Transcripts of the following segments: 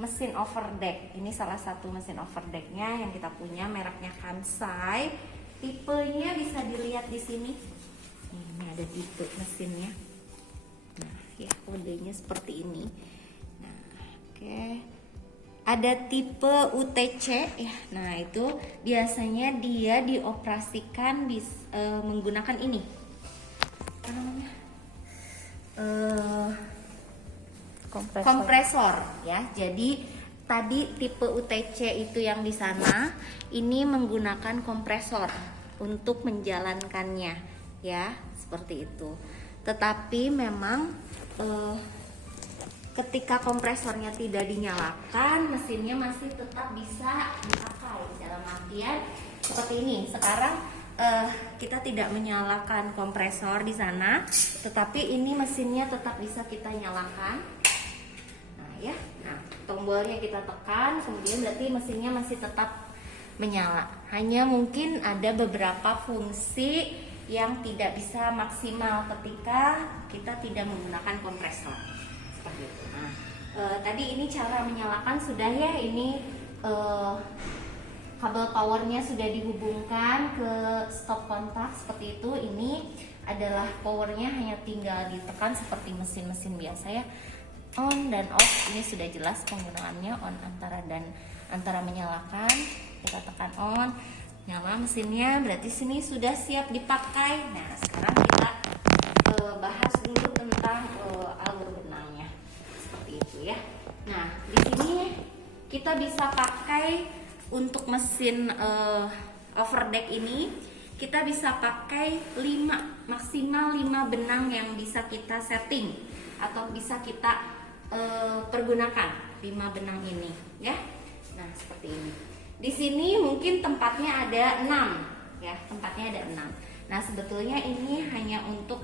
mesin overdeck. Ini salah satu mesin overdecknya yang kita punya, mereknya Kansai. Tipenya bisa dilihat di sini. Ini ada tipe mesinnya. Nah, ya kodenya seperti ini. Nah, oke. Ada tipe UTC ya. Nah, itu biasanya dia dioperasikan menggunakan ini. Apa namanya? Kompresor ya. Jadi tadi tipe UTC itu yang di sana, ini menggunakan kompresor untuk menjalankannya ya, seperti itu. Tetapi memang ketika kompresornya tidak dinyalakan, mesinnya masih tetap bisa dipakai. Dalam artian seperti ini. Sekarang kita tidak menyalakan kompresor di sana, tetapi ini mesinnya tetap bisa kita nyalakan. Nah ya, nah tombolnya kita tekan, kemudian berarti mesinnya masih tetap menyala. Hanya mungkin ada beberapa fungsi yang tidak bisa maksimal ketika kita tidak menggunakan kompresor. Seperti itu. Nah, tadi ini cara menyalakan sudah ya, ini kabel powernya sudah dihubungkan ke stop kontak seperti itu. Ini adalah powernya, hanya tinggal ditekan seperti mesin-mesin biasa ya. On dan off ini sudah jelas penggunaannya. On antara menyalakan, kita tekan on, nyala mesinnya, berarti sini sudah siap dipakai. Nah sekarang kita bahas dulu tentang alur benangnya seperti itu ya. Nah di sini kita bisa pakai untuk mesin overdeck ini, kita bisa pakai 5, maksimal 5 benang yang bisa kita setting atau bisa kita pergunakan 5 benang ini ya. Nah seperti ini. Di sini mungkin tempatnya ada 6 ya, tempatnya ada 6. Nah sebetulnya ini hanya untuk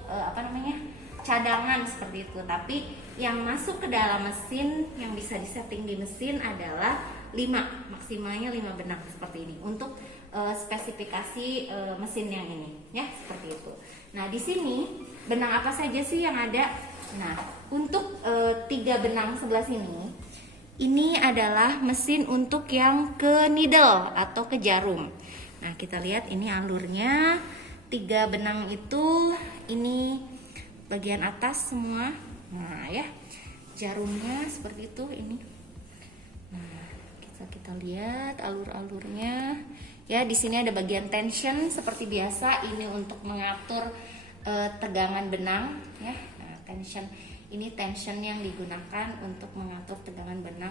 cadangan seperti itu, tapi yang masuk ke dalam mesin yang bisa disetting di mesin adalah 5, maksimalnya 5 benang seperti ini untuk spesifikasi mesin yang ini ya, seperti itu. Nah di sini benang apa saja sih yang ada? Nah untuk 3 benang sebelah sini, ini adalah mesin untuk yang ke needle atau ke jarum. Nah kita lihat ini alurnya, 3 benang itu ini bagian atas semua. Nah ya, jarumnya seperti itu ini. Nah kita lihat alur-alurnya ya. Di sini ada bagian tension seperti biasa, ini untuk mengatur tegangan benang ya. Nah tension ini tension yang digunakan untuk mengatur tegangan benang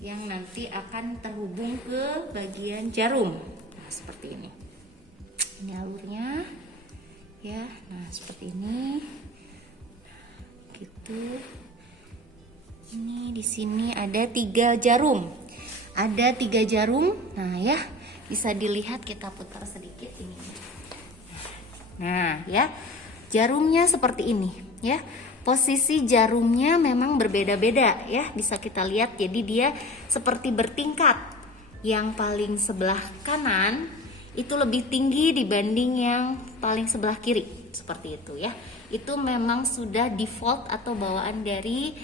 yang nanti akan terhubung ke bagian jarum. Nah, seperti ini. Ini alurnya ya. Nah, seperti ini. Gitu. Ini di sini ada 3 jarum. Ada 3 jarum. Nah, ya. Bisa dilihat, kita putar sedikit ini. Nah, ya. Jarumnya seperti ini, ya. Posisi jarumnya memang berbeda-beda ya, bisa kita lihat. Jadi dia seperti bertingkat. Yang paling sebelah kanan itu lebih tinggi dibanding yang paling sebelah kiri, seperti itu ya. Itu memang sudah default atau bawaan dari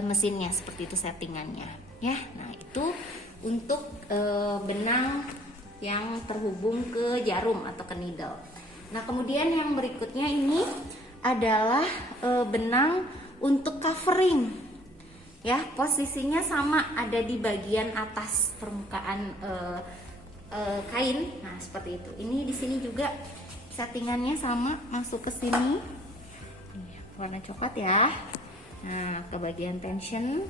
mesinnya, seperti itu settingannya ya. Nah itu untuk benang yang terhubung ke jarum atau ke needle. Nah kemudian yang berikutnya ini adalah benang untuk covering ya. Posisinya sama, ada di bagian atas permukaan kain. Nah seperti itu. Ini di sini juga settingannya sama, masuk ke sini warna coklat ya. Nah ke bagian tension.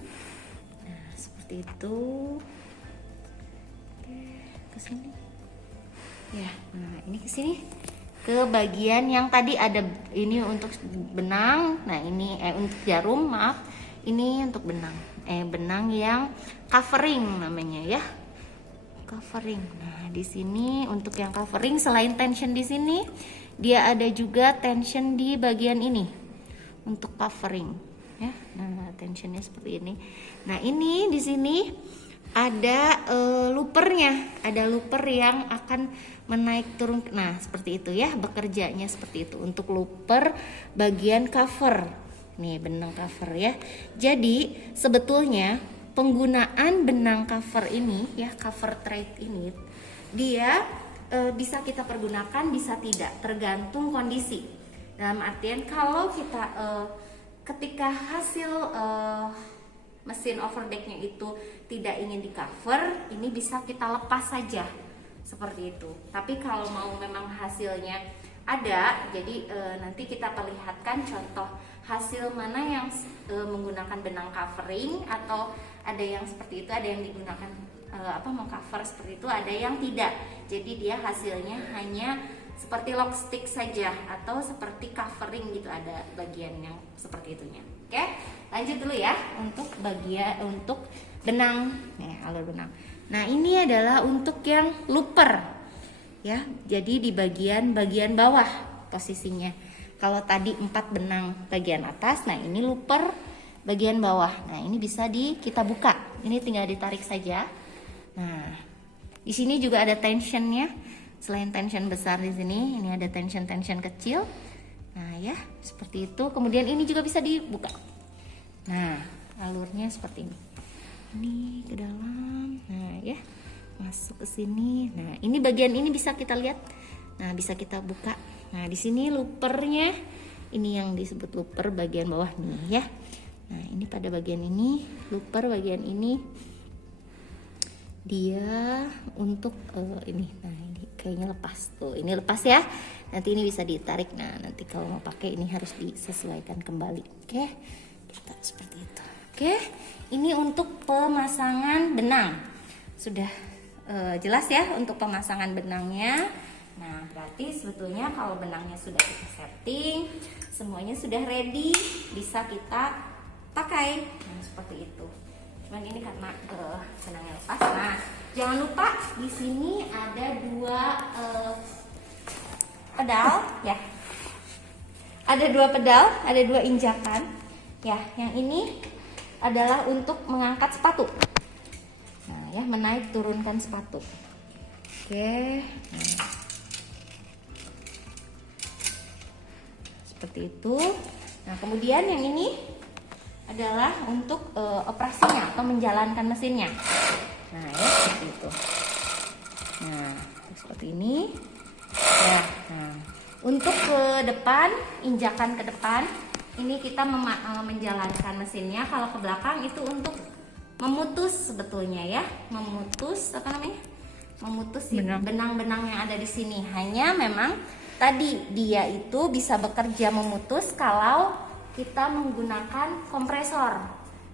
Nah seperti itu. Oke, ke sini ya. Nah ini ke sini, ke bagian yang tadi ada ini untuk benang. Nah ini untuk jarum, maaf, ini untuk benang benang yang covering namanya ya, covering. Nah di sini untuk yang covering, selain tension di sini, dia ada juga tension di bagian ini untuk covering ya. Nah tensionnya seperti ini. Nah ini di sini ada loopernya, ada looper yang akan menaik turun. Nah seperti itu ya, bekerjanya seperti itu untuk looper bagian cover. Nih benang cover ya. Jadi sebetulnya penggunaan benang cover ini ya, cover thread ini dia bisa kita pergunakan, bisa tidak, tergantung kondisi. Dalam artian kalau kita ketika hasil mesin overdecknya itu tidak ingin di cover, ini bisa kita lepas saja seperti itu. Tapi kalau mau memang hasilnya ada, jadi nanti kita perlihatkan contoh hasil mana yang menggunakan benang covering, atau ada yang seperti itu, ada yang digunakan mengcover seperti itu, ada yang tidak. Jadi dia hasilnya hanya seperti lock stick saja atau seperti covering gitu, ada bagian yang seperti itunya. Oke, lanjut dulu ya untuk untuk benang, alur benang. Nah, ini adalah untuk yang looper ya. Jadi di bagian bawah posisinya. Kalau tadi 4 benang bagian atas, nah ini looper bagian bawah. Nah, ini bisa kita buka. Ini tinggal ditarik saja. Nah, di sini juga ada tensionnya. Selain tension besar di sini, ini ada tension kecil. Nah, ya, seperti itu. Kemudian ini juga bisa dibuka. Nah, alurnya seperti ini. Ini ke dalam. Nah, ya. Masuk ke sini. Nah, ini bagian ini bisa kita lihat. Nah, bisa kita buka. Nah, di sini loopernya, ini yang disebut looper bagian bawah nih ya. Nah, ini pada bagian ini, looper bagian ini dia untuk ini. Nah, ini kayaknya lepas tuh. Ini lepas ya. Nanti ini bisa ditarik. Nah, nanti kalau mau pakai ini harus disesuaikan kembali. Oke, kita seperti itu. Oke, ini untuk pemasangan benang. Sudah jelas ya untuk pemasangan benangnya. Nah, berarti sebetulnya kalau benangnya sudah kita setting, semuanya sudah ready, bisa kita pakai. Nah, seperti itu. Cuman ini karena benangnya lepas. Nah, jangan lupa di sini ada 2 pedal ya. Ada 2 pedal, ada 2 injakan. Ya, yang ini adalah untuk mengangkat sepatu. Nah, ya, menaik turunkan sepatu. Oke. Nah. Seperti itu. Nah, kemudian yang ini adalah untuk operasinya atau menjalankan mesinnya. Nah, ya, seperti itu. Nah, seperti ini. Ya. Nah, untuk ke depan, injakan ke depan, ini kita menjalankan mesinnya. Kalau ke belakang itu untuk memutus sebetulnya ya, memutus memutus benang-benang yang ada di sini. Hanya memang tadi dia itu bisa bekerja memutus kalau kita menggunakan kompresor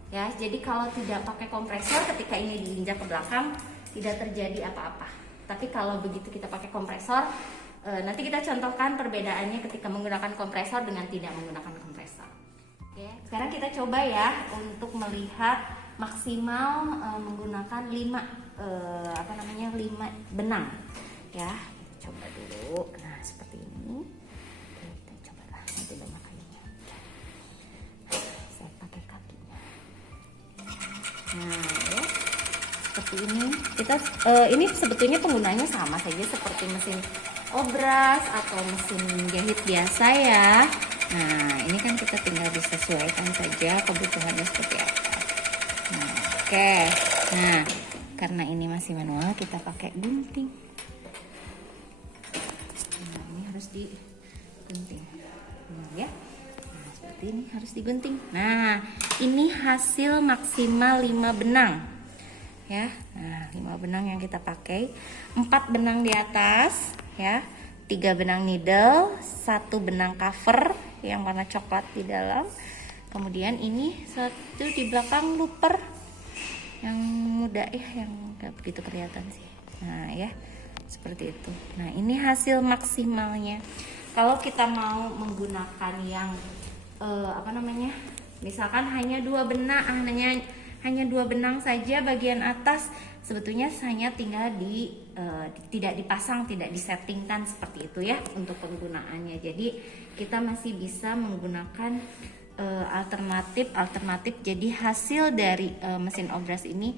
ya. Jadi kalau tidak pakai kompresor, ketika ini diinjak ke belakang tidak terjadi apa-apa. Tapi kalau begitu kita pakai kompresor, nanti kita contohkan perbedaannya ketika menggunakan kompresor dengan tidak menggunakan kompresor. Oke, sekarang kita coba ya untuk melihat maksimal menggunakan 5 benang ya. Coba dulu. Nah, seperti ini. Kita coba lah nanti banyak kayunya. Saya pakai kakinya. Nah, ya. Seperti ini. Kita ini sebetulnya penggunanya sama saja seperti mesin obras atau mesin jahit biasa ya. Nah, ini kan kita tinggal disesuaikan saja kebutuhannya seperti apa. Nah, oke. Nah, karena ini masih manual, kita pakai gunting. Nah, ini harus digunting. Nah, ya. Nah, seperti ini harus digunting. Nah, ini hasil maksimal 5 benang. Ya. Nah, 5 benang yang kita pakai. 4 benang di atas, ya. 3 benang needle, 1 benang cover yang warna coklat di dalam. Kemudian ini 1 di belakang looper yang muda ya, yang gak begitu kelihatan sih. Nah, ya. Seperti itu. Nah, ini hasil maksimalnya. Kalau kita mau menggunakan yang misalkan hanya 2 benang, hanya 2 benang saja bagian atas, sebetulnya hanya tinggal tidak dipasang, tidak disettingkan seperti itu ya untuk penggunaannya. Jadi kita masih bisa menggunakan alternatif. Jadi hasil dari mesin obras ini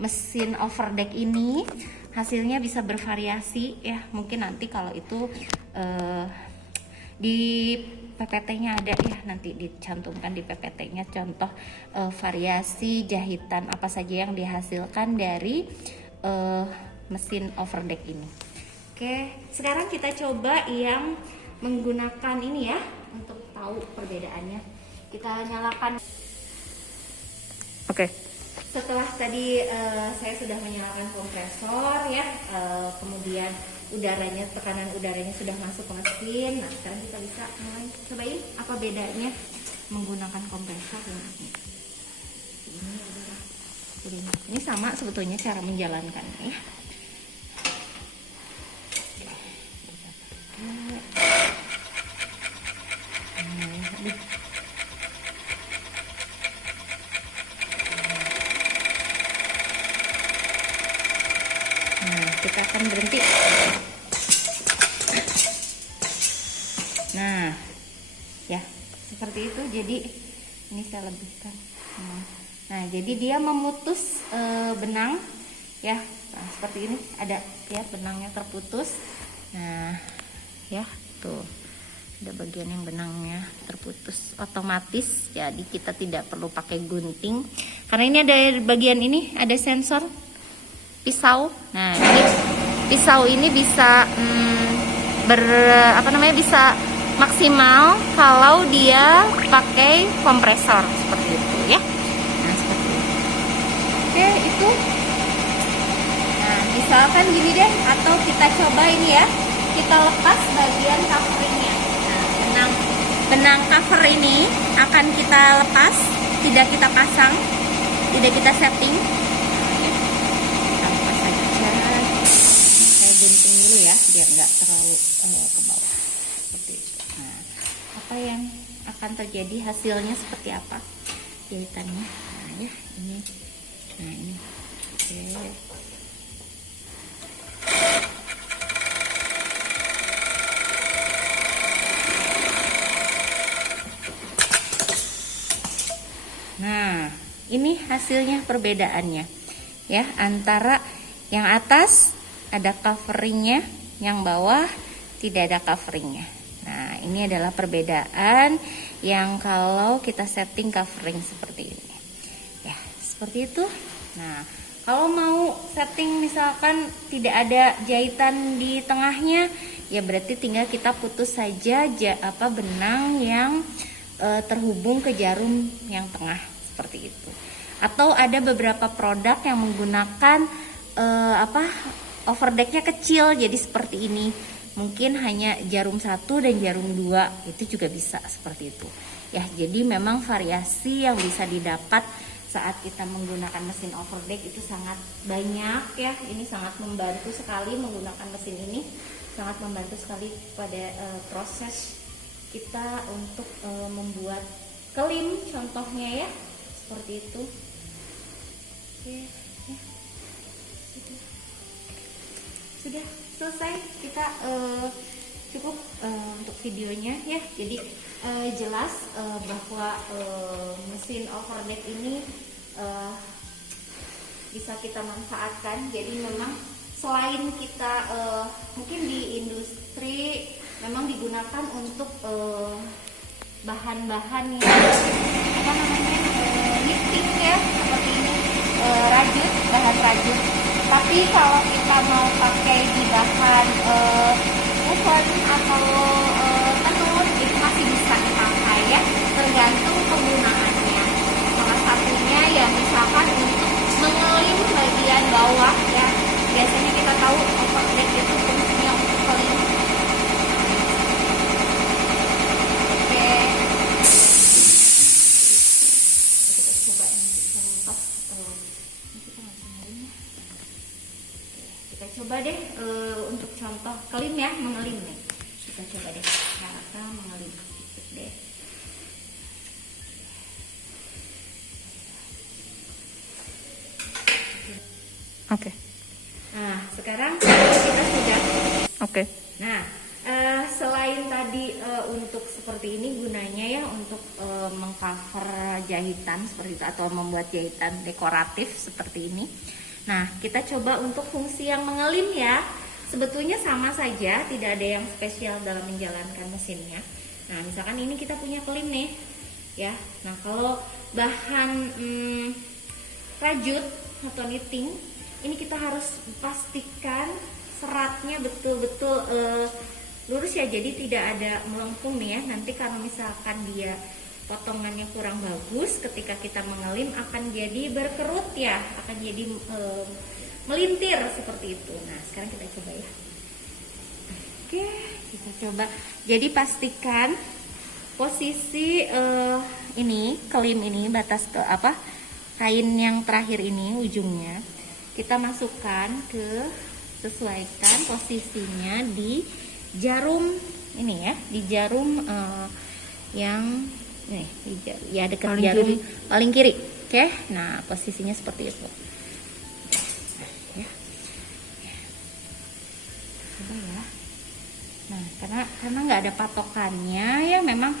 mesin overdeck ini hasilnya bisa bervariasi ya. Mungkin nanti kalau itu Di PPT-nya ada ya, nanti dicantumkan di PPT-nya contoh variasi jahitan apa saja yang dihasilkan dari mesin overdeck ini. Oke, sekarang kita coba yang menggunakan ini ya untuk tahu perbedaannya. Kita nyalakan. Oke. Setelah tadi saya sudah menyalakan kompresor ya, kemudian udaranya, tekanan udaranya sudah masuk ke mesin. Nah, sekarang kita bisa mulai cobain apa bedanya menggunakan kompresor ini. Ini sama sebetulnya cara menjalankannya ya. Nah, kita akan berhenti. Nah, ya seperti itu. Jadi ini saya lebihkan. Nah, jadi dia memutus benang, ya. Nah, seperti ini ada ya benangnya terputus. Nah, ya tuh ada bagian yang benangnya terputus otomatis. Jadi kita tidak perlu pakai gunting karena ini ada bagian ini ada sensor pisau. Nah, ini pisau ini bisa bisa maksimal kalau dia pakai kompresor seperti itu ya. Nah, seperti itu. Oke, itu. Nah, misalkan gini deh, atau kita coba ini ya. Kita lepas bagian coveringnya. Nah, benang cover ini akan kita lepas, tidak kita pasang, tidak kita setting. Gunting dulu ya biar nggak terlalu ke bawah seperti itu. Nah, apa yang akan terjadi, hasilnya seperti apa jahitannya? Nah ya ini, nah ini, oke. Nah ini hasilnya perbedaannya ya, antara yang atas ada coveringnya, yang bawah tidak ada coveringnya. Nah, ini adalah perbedaan yang kalau kita setting covering seperti ini. Ya, seperti itu. Nah, kalau mau setting misalkan tidak ada jahitan di tengahnya, ya berarti tinggal kita putus saja benang yang terhubung ke jarum yang tengah seperti itu. Atau ada beberapa produk yang menggunakan overdecknya kecil, jadi seperti ini, mungkin hanya jarum 1 dan jarum 2, itu juga bisa seperti itu ya. Jadi memang variasi yang bisa didapat saat kita menggunakan mesin overdeck itu sangat banyak ya. Ini sangat membantu sekali, menggunakan mesin ini sangat membantu sekali pada proses kita untuk membuat kelim contohnya ya, seperti itu. Oke ya. Sudah selesai kita cukup untuk videonya ya. Jadi jelas bahwa mesin overdeck ini bisa kita manfaatkan. Jadi memang selain kita mungkin di industri memang digunakan untuk bahan-bahan yang lifting ya, seperti ini, rajut, bahan rajut. Tapi kalau kita mau pakai di bahan oven atau tenun, itu masih bisa dipakai ya, tergantung penggunaannya. Salah satunya ya misalkan untuk mengelim bagian bawah ya. Biasanya kita tahu overdeck itu fungsinya untuk kelim. Oke. Kita coba contoh. Kita coba deh untuk contoh kelim ya, mengelim nih. Kita coba deh cara mengelim sedikit deh. Oke. Nah, sekarang kita sudah. Oke. Nah, selain tadi untuk seperti ini gunanya ya untuk mengcover jahitan seperti itu atau membuat jahitan dekoratif seperti ini. Nah, kita coba untuk fungsi yang mengelim ya. sebetulnya sama saja, tidak ada yang spesial dalam menjalankan mesinnya. Nah, misalkan ini kita punya kelim nih, ya. Nah, kalau bahan rajut atau knitting, ini kita harus pastikan seratnya betul-betul lurus ya, jadi tidak ada melengkung nih ya. Nanti kalau misalkan dia potongannya kurang bagus, ketika kita mengelim akan jadi berkerut ya, akan jadi melintir seperti itu. Nah, sekarang kita coba ya. Oke, kita coba. Jadi pastikan posisi ini kelim ini, batas ke apa, kain yang terakhir ini ujungnya kita masukkan ke, sesuaikan posisinya di jarum ini ya, di jarum yang ini ya, dekat paling jarum kiri. Paling kiri. Oke, nah posisinya seperti itu. Ya. Coba ya. Nah, karena nggak ada patokannya ya, memang